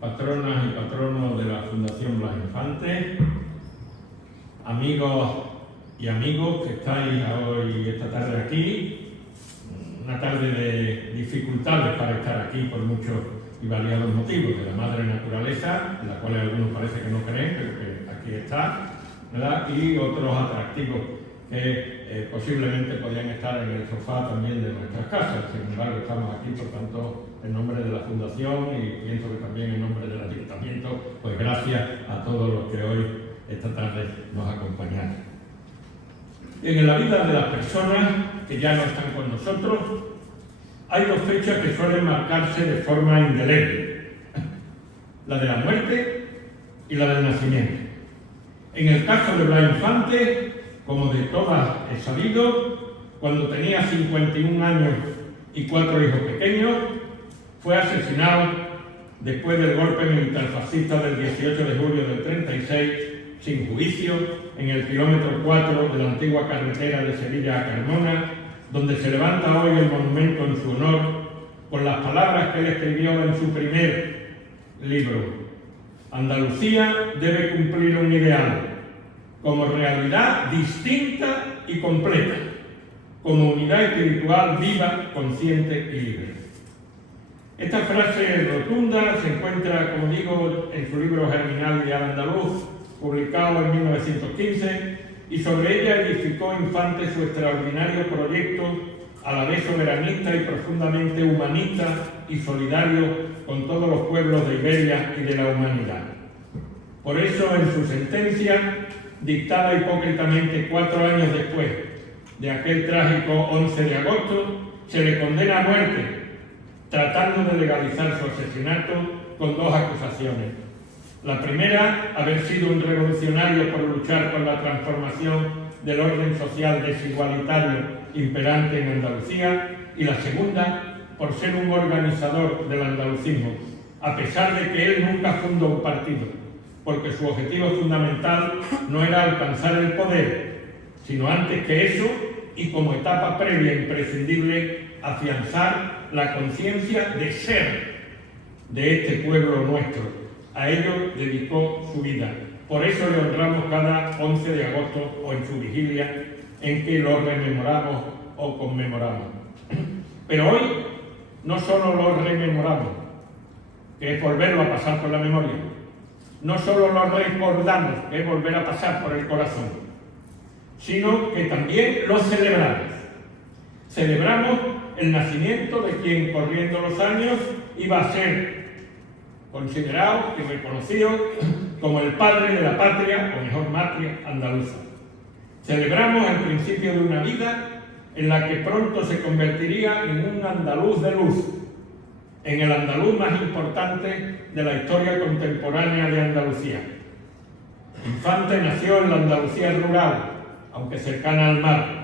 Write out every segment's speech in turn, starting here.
patronas y patronos de la Fundación Blas Infante, amigos y amigos que estáis hoy, esta tarde aquí, una tarde de dificultades para estar aquí por muchos y variados motivos, de la madre naturaleza, en la cual algunos parece que no creen, pero que aquí está, ¿verdad? Y otros atractivos que posiblemente podían estar en el sofá también de nuestras casas. Sin embargo, estamos aquí, por tanto, en nombre de la Fundación y pienso que también en nombre del Ayuntamiento, pues gracias a todos los que hoy, esta tarde, nos acompañan. En la vida de las personas que ya no están con nosotros, hay dos fechas que suelen marcarse de forma indeleble: la de la muerte y la del nacimiento. En el caso de Blas Infante, como de todas he sabido, cuando tenía 51 años y 4 hijos pequeños, fue asesinado después del golpe militar fascista del 18 de julio del 36, sin juicio, en el kilómetro 4 de la antigua carretera de Sevilla a Carmona, donde se levanta hoy el monumento en su honor, con las palabras que él escribió en su primer libro: Andalucía debe cumplir un ideal, como realidad distinta y completa, como unidad espiritual viva, consciente y libre. Esta frase rotunda se encuentra, como digo, en su libro Germinal Ideal Andaluz, publicado en 1915, y sobre ella edificó Infante su extraordinario proyecto, a la vez soberanista y profundamente humanista y solidario con todos los pueblos de Iberia y de la humanidad. Por eso, en su sentencia, dictada hipócritamente 4 años después de aquel trágico 11 de agosto, se le condena a muerte, tratando de legalizar su asesinato con 2 acusaciones. La primera, haber sido un revolucionario por luchar por la transformación del orden social desigualitario imperante en Andalucía, y la segunda, por ser un organizador del andalucismo, a pesar de que él nunca fundó un partido, porque su objetivo fundamental no era alcanzar el poder, sino antes que eso, y como etapa previa imprescindible, afianzar la conciencia de ser de este pueblo nuestro. A ello dedicó su vida. Por eso le honramos cada 11 de agosto o en su vigilia, en que lo rememoramos o conmemoramos. Pero hoy no solo lo rememoramos, que es volverlo a pasar por la memoria, no solo lo recordamos, que es volver a pasar por el corazón, sino que también lo celebramos. Celebramos el nacimiento de quien, corriendo los años, iba a ser considerado y reconocido como el padre de la patria, o mejor, matria andaluza. Celebramos el principio de una vida en la que pronto se convertiría en un andaluz de luz, en el andaluz más importante de la historia contemporánea de Andalucía. Infante nació en la Andalucía rural, aunque cercana al mar.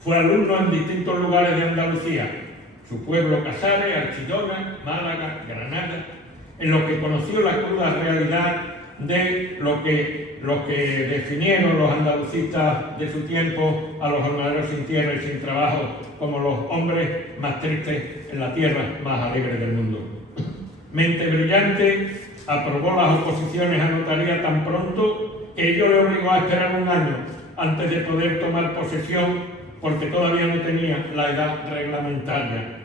Fue alumno en distintos lugares de Andalucía: su pueblo Casares, Archidona, Málaga, Granada, en lo que conoció la cruda realidad de lo que definieron los andalucistas de su tiempo a los jornaleros sin tierra y sin trabajo como los hombres más tristes en la tierra más alegre del mundo. Mente brillante, aprobó las oposiciones a notaría tan pronto que ello le obligó a esperar 1 año antes de poder tomar posesión, porque todavía no tenía la edad reglamentaria.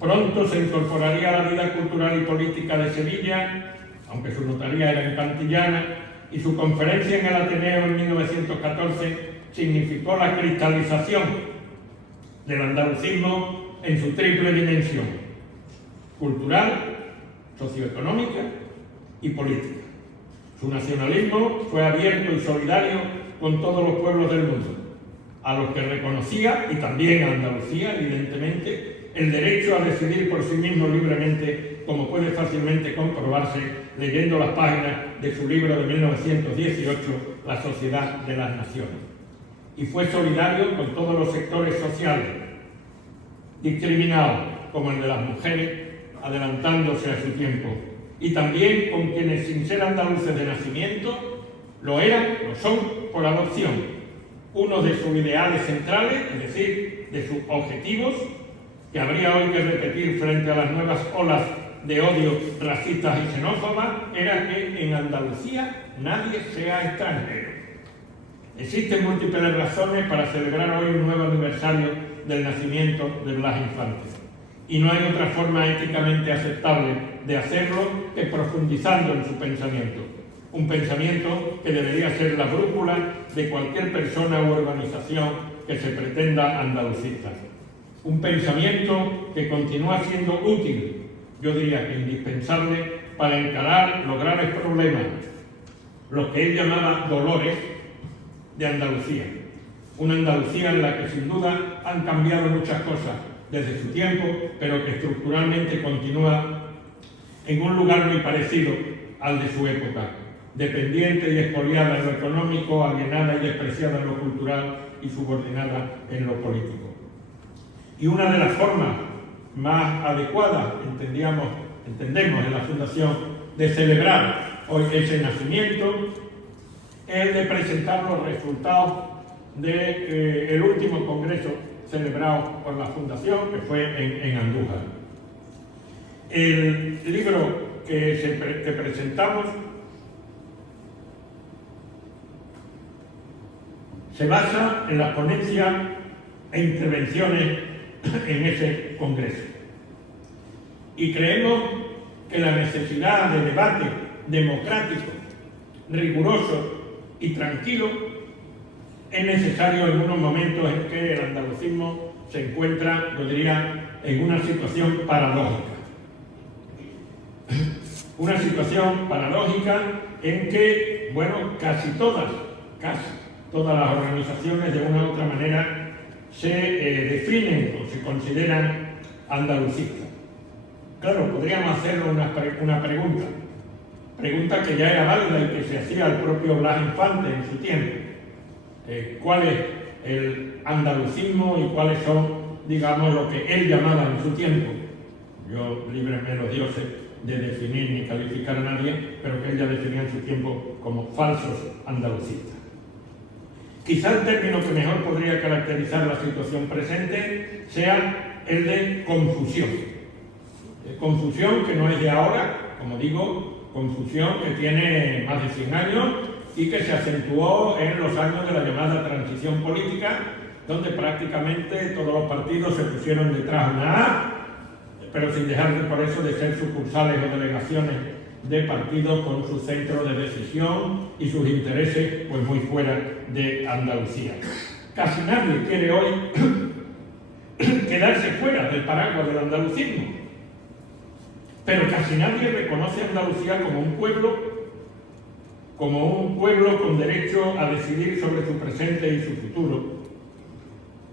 Pronto se incorporaría a la vida cultural y política de Sevilla, aunque su notaría era en Cantillana, y su conferencia en el Ateneo en 1914 significó la cristalización del andalucismo en su triple dimensión: cultural, socioeconómica y política. Su nacionalismo fue abierto y solidario con todos los pueblos del mundo, a los que reconocía, y también a Andalucía, evidentemente, el derecho a decidir por sí mismo libremente, como puede fácilmente comprobarse leyendo las páginas de su libro de 1918, La Sociedad de las Naciones. Y fue solidario con todos los sectores sociales, discriminados, como el de las mujeres, adelantándose a su tiempo, y también con quienes, sin ser andaluces de nacimiento, lo eran, lo son, por adopción. Uno de sus ideales centrales, es decir, de sus objetivos, que habría hoy que repetir frente a las nuevas olas de odio racistas y xenófobas era que en Andalucía nadie sea extranjero. Existen múltiples razones para celebrar hoy un nuevo aniversario del nacimiento de Blas Infante. Y no hay otra forma éticamente aceptable de hacerlo que profundizando en su pensamiento. Un pensamiento que debería ser la brújula de cualquier persona u organización que se pretenda andalucista. Un pensamiento que continúa siendo útil, yo diría que indispensable, para encarar los graves problemas, los que él llamaba dolores de Andalucía. Una Andalucía en la que sin duda han cambiado muchas cosas desde su tiempo, pero que estructuralmente continúa en un lugar muy parecido al de su época, dependiente y expoliada en lo económico, alienada y despreciada en lo cultural y subordinada en lo político. Y una de las formas más adecuadas, entendemos en la Fundación, de celebrar hoy ese nacimiento es el de presentar los resultados del último congreso celebrado por la Fundación, que fue en Andújar. El libro que presentamos se basa en las ponencias e intervenciones en ese congreso. Y creemos que la necesidad de debate democrático, riguroso y tranquilo es necesario en unos momentos en que el andalucismo se encuentra, yo diría, en una situación paradójica. Una situación paradójica en que, bueno, casi todas las organizaciones de una u otra manera se definen o se consideran andalucistas. Claro, podríamos hacerle una pregunta que ya era válida y que se hacía al propio Blas Infante en su tiempo. ¿Cuál es el andalucismo y cuáles son, digamos, lo que él llamaba en su tiempo? Yo, líbrenme los dioses de definir ni calificar a nadie, pero que él ya definía en su tiempo como falsos andalucistas. Quizá el término que mejor podría caracterizar la situación presente sea el de confusión. Confusión que no es de ahora, como digo, confusión que tiene más de 100 años y que se acentuó en los años de la llamada transición política, donde prácticamente todos los partidos se pusieron detrás una A, pero sin dejar por eso de ser sucursales o delegaciones de partidos con su centro de decisión y sus intereses pues muy fuera de Andalucía. Casi nadie quiere hoy quedarse fuera del paraguas del andalucismo, pero casi nadie reconoce a Andalucía como un pueblo con derecho a decidir sobre su presente y su futuro.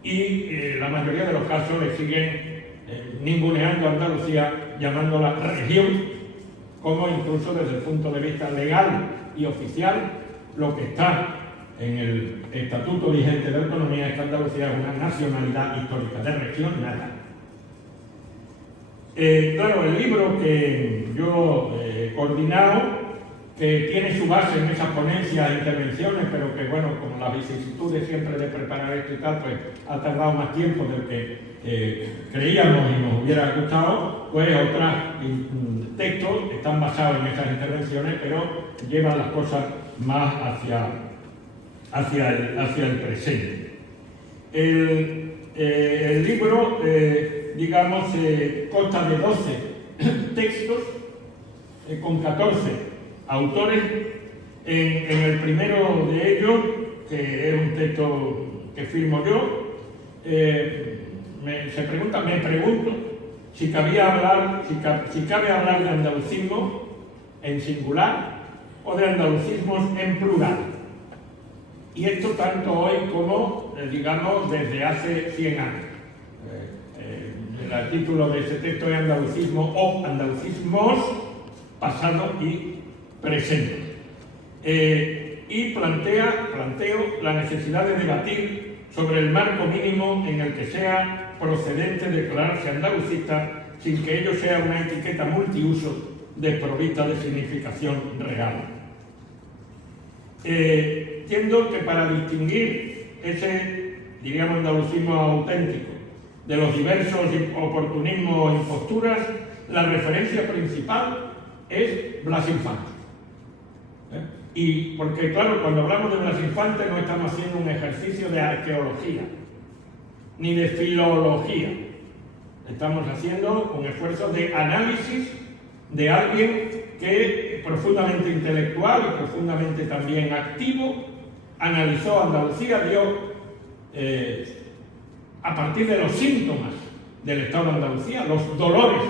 Y la mayoría de los casos le siguen ninguneando a Andalucía, llamándola región, como incluso desde el punto de vista legal y oficial, lo que está en el Estatuto vigente de Autonomía es que Andalucía es una nacionalidad histórica, de región nada. Claro, el libro que yo he coordinado, que tiene su base en esas ponencias e intervenciones, pero que, bueno, como las vicisitudes siempre de preparar esto y tal, pues ha tardado más tiempo del que creíamos y nos hubiera gustado, pues otros textos están basados en esas intervenciones, pero llevan las cosas más hacia el presente. El libro, digamos, consta de 12 textos con 14 autores. En el primero de ellos, que es un texto que firmo yo, me pregunto si cabe hablar de andalucismo en singular o de andalucismos en plural. Y esto tanto hoy como, digamos, desde hace 100 años. El título de ese texto es Andalucismo o Andalucismos, pasado y presente. Y planteo la necesidad de debatir sobre el marco mínimo en el que sea procedente declararse andalucista sin que ello sea una etiqueta multiuso desprovista de significación real. Entiendo que para distinguir ese, diríamos, andalucismo auténtico de los diversos oportunismos y posturas, la referencia principal es Blas Infante. Y porque, claro, cuando hablamos de Blas Infante no estamos haciendo un ejercicio de arqueología, ni de filología. Estamos haciendo un esfuerzo de análisis de alguien que, profundamente intelectual y profundamente también activo, analizó Andalucía, dio, a partir de los síntomas del Estado de Andalucía, los dolores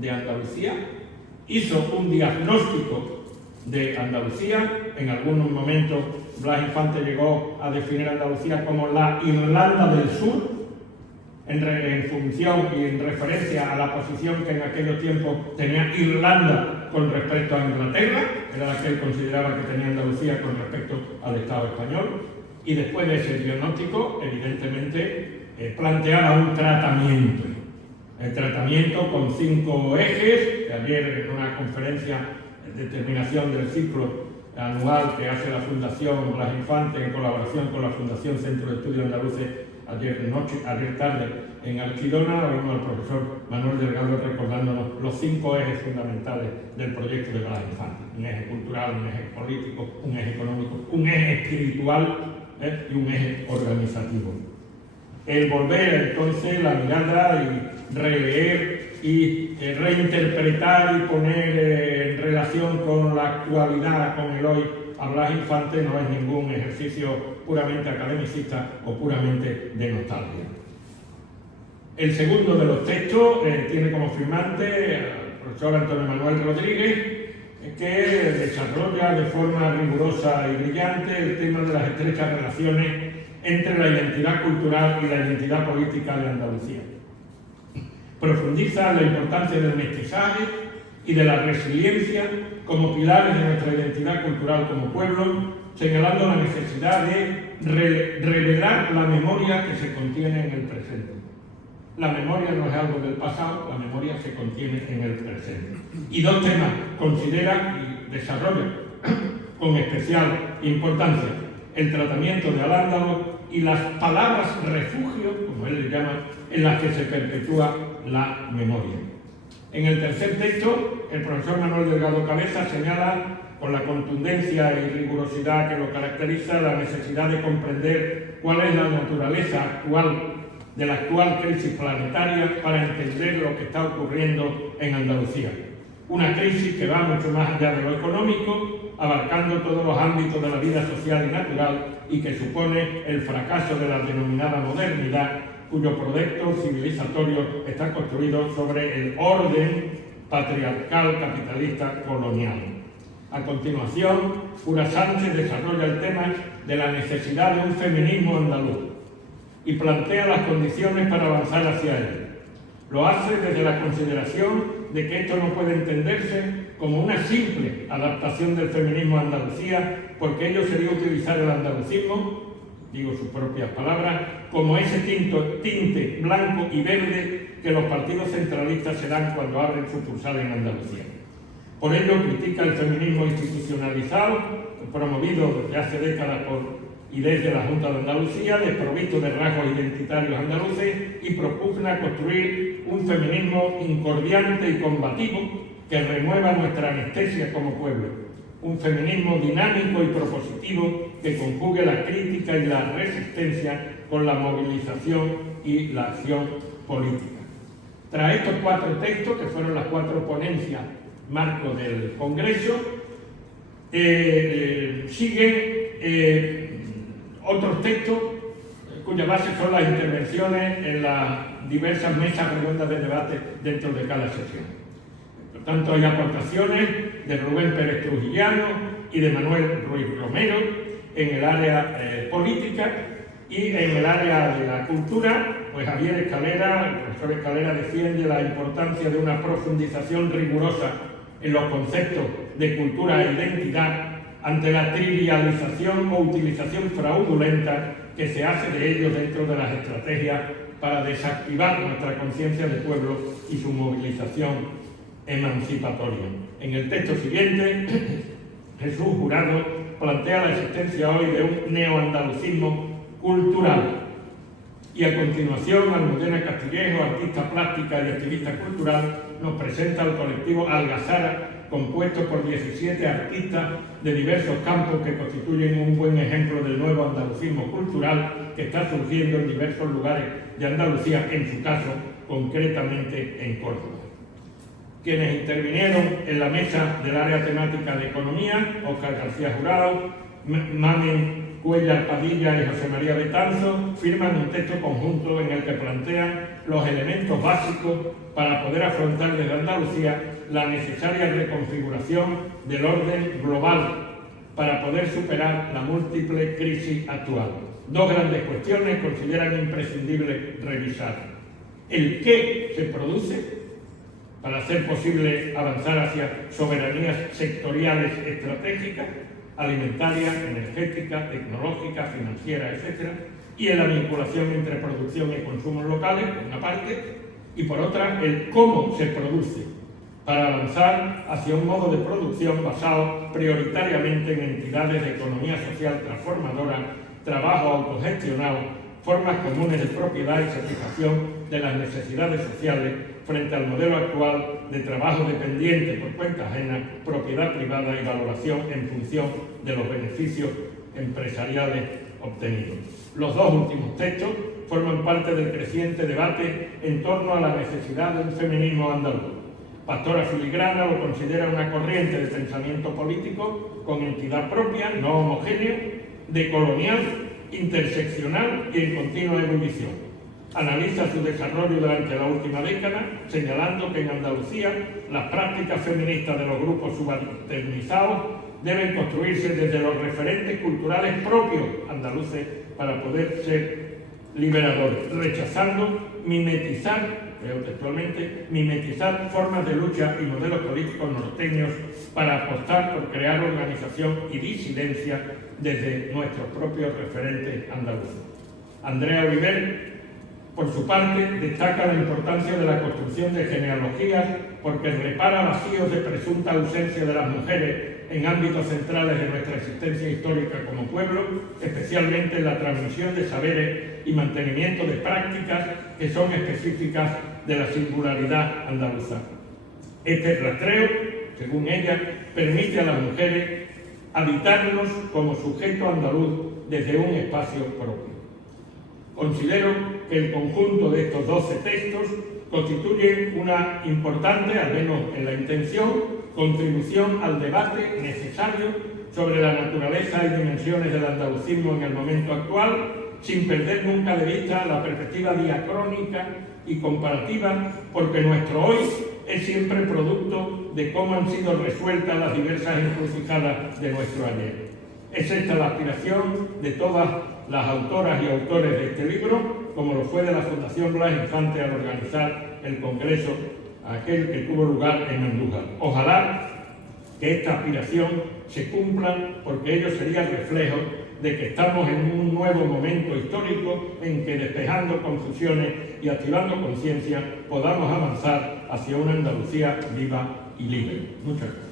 de Andalucía, hizo un diagnóstico de Andalucía. En algunos momentos Blas Infante llegó a definir Andalucía como la Irlanda del Sur, en función y en referencia a la posición que en aquellos tiempos tenía Irlanda con respecto a Inglaterra, era la que él consideraba que tenía Andalucía con respecto al Estado español. Y después de ese diagnóstico, evidentemente, planteaba un tratamiento. El tratamiento con 5 ejes, que ayer en una conferencia de terminación del ciclo anual que hace la Fundación Blas Infante en colaboración con la Fundación Centro de Estudios Andaluces, ayer tarde en Archidona, oímos al profesor Manuel Delgado recordándonos los 5 ejes fundamentales del proyecto de Blas Infante: un eje cultural, un eje político, un eje económico, un eje espiritual y un eje organizativo. El volver entonces la mirada y releer y reinterpretar y poner en relación con la actualidad, con el hoy, a Blas Infante no es ningún ejercicio puramente academicista o puramente de nostalgia. El segundo de los textos tiene como firmante al profesor Antonio Manuel Rodríguez, que desarrolla de forma rigurosa y brillante el tema de las estrechas relaciones entre la identidad cultural y la identidad política de Andalucía. Profundiza en la importancia del mestizaje y de la resiliencia como pilares de nuestra identidad cultural como pueblo, señalando la necesidad de revelar la memoria que se contiene en el presente. La memoria no es algo del pasado, la memoria se contiene en el presente. Y 2 temas considera y desarrolla con especial importancia: el tratamiento de Al-Ándalus y las palabras refugio, como él le llama, en las que se perpetúa la memoria. En el tercer texto, el profesor Manuel Delgado Cabeza señala, con la contundencia y rigurosidad que lo caracteriza, la necesidad de comprender cuál es la naturaleza actual de la actual crisis planetaria para entender lo que está ocurriendo en Andalucía. Una crisis que va mucho más allá de lo económico, abarcando todos los ámbitos de la vida social y natural, y que supone el fracaso de la denominada modernidad, cuyo proyecto civilizatorio está construido sobre el orden patriarcal capitalista colonial. A continuación, Cura Sánchez desarrolla el tema de la necesidad de un feminismo andaluz y plantea las condiciones para avanzar hacia él. Lo hace desde la consideración de que esto no puede entenderse como una simple adaptación del feminismo a Andalucía, porque ello sería utilizar el andalucismo, digo sus propias palabras, como ese tinte blanco y verde que los partidos centralistas se dan cuando abren sucursales en Andalucía. Por ello critica el feminismo institucionalizado, promovido desde hace décadas y desde la Junta de Andalucía, desprovisto de rasgos identitarios andaluces, y propugna construir un feminismo incordiante y combativo que remueva nuestra anestesia como pueblo. Un feminismo dinámico y propositivo que conjugue la crítica y la resistencia con la movilización y la acción política. Tras estos 4 textos, que fueron las 4 ponencias marco del Congreso, siguen otros textos cuya base son las intervenciones en las diversas mesas redondas de debate dentro de cada sesión. Por tanto, hay aportaciones de Rubén Pérez Trujillano y de Manuel Ruiz Romero en el área política, y en el área de la cultura, pues Javier Escalera, el profesor Escalera, defiende la importancia de una profundización rigurosa en los conceptos de cultura e identidad ante la trivialización o utilización fraudulenta que se hace de ellos dentro de las estrategias para desactivar nuestra conciencia de pueblo y su movilización emancipatoria. En el texto siguiente, Jesús Jurado plantea la existencia hoy de un neoandalucismo cultural. Y a continuación, Almudena Castillejo, artista plástica y activista cultural, nos presenta el colectivo Algazara, compuesto por 17 artistas de diversos campos que constituyen un buen ejemplo del nuevo andalucismo cultural que está surgiendo en diversos lugares de Andalucía, en su caso, concretamente en Córdoba. Quienes intervinieron en la mesa del área temática de Economía: Óscar García Jurado, Mamen Cuellar Padilla y José María Betanzo, firman un texto conjunto en el que plantean los elementos básicos para poder afrontar desde Andalucía la necesaria reconfiguración del orden global para poder superar la múltiple crisis actual. Dos grandes cuestiones consideran imprescindible revisar: el qué se produce para hacer posible avanzar hacia soberanías sectoriales estratégicas, alimentaria, energética, tecnológica, financiera, etc. Y en la vinculación entre producción y consumos locales, por una parte, y por otra, el cómo se produce, para avanzar hacia un modo de producción basado prioritariamente en entidades de economía social transformadora, trabajo autogestionado, formas comunes de propiedad y satisfacción de las necesidades sociales frente al modelo actual de trabajo dependiente por cuenta ajena, propiedad privada y valoración en función de los beneficios empresariales obtenidos. Los dos últimos textos forman parte del creciente debate en torno a la necesidad de un feminismo andaluz. Pastora Filigrana lo considera una corriente de pensamiento político con entidad propia, no homogéneo, decolonial, interseccional y en continua ebullición. Analiza su desarrollo durante la última década, señalando que en Andalucía las prácticas feministas de los grupos subalternizados deben construirse desde los referentes culturales propios andaluces para poder ser liberadores, rechazando mimetizar, creo textualmente, mimetizar formas de lucha y modelos políticos norteños para apostar por crear organización y disidencia desde nuestros propios referentes andaluces. Andrea Oliver, por su parte, destaca la importancia de la construcción de genealogías porque repara vacíos de presunta ausencia de las mujeres en ámbitos centrales de nuestra existencia histórica como pueblo, especialmente en la transmisión de saberes y mantenimiento de prácticas que son específicas de la singularidad andaluza. Este rastreo, según ella, permite a las mujeres habitarnos como sujeto andaluz desde un espacio propio. Considero que el conjunto de estos 12 textos constituye una importante, al menos en la intención, contribución al debate necesario sobre la naturaleza y dimensiones del andalucismo en el momento actual, sin perder nunca de vista la perspectiva diacrónica y comparativa, porque nuestro hoy es siempre producto de cómo han sido resueltas las diversas encrucijadas de nuestro ayer. Es esta la aspiración de todas las autoras y autores de este libro, como lo fue de la Fundación Blas Infante al organizar el congreso, aquel que tuvo lugar en Andújar. Ojalá que esta aspiración se cumpla, porque ello sería el reflejo de que estamos en un nuevo momento histórico en que, despejando confusiones y activando conciencia, podamos avanzar hacia una Andalucía viva y libre. Muchas gracias.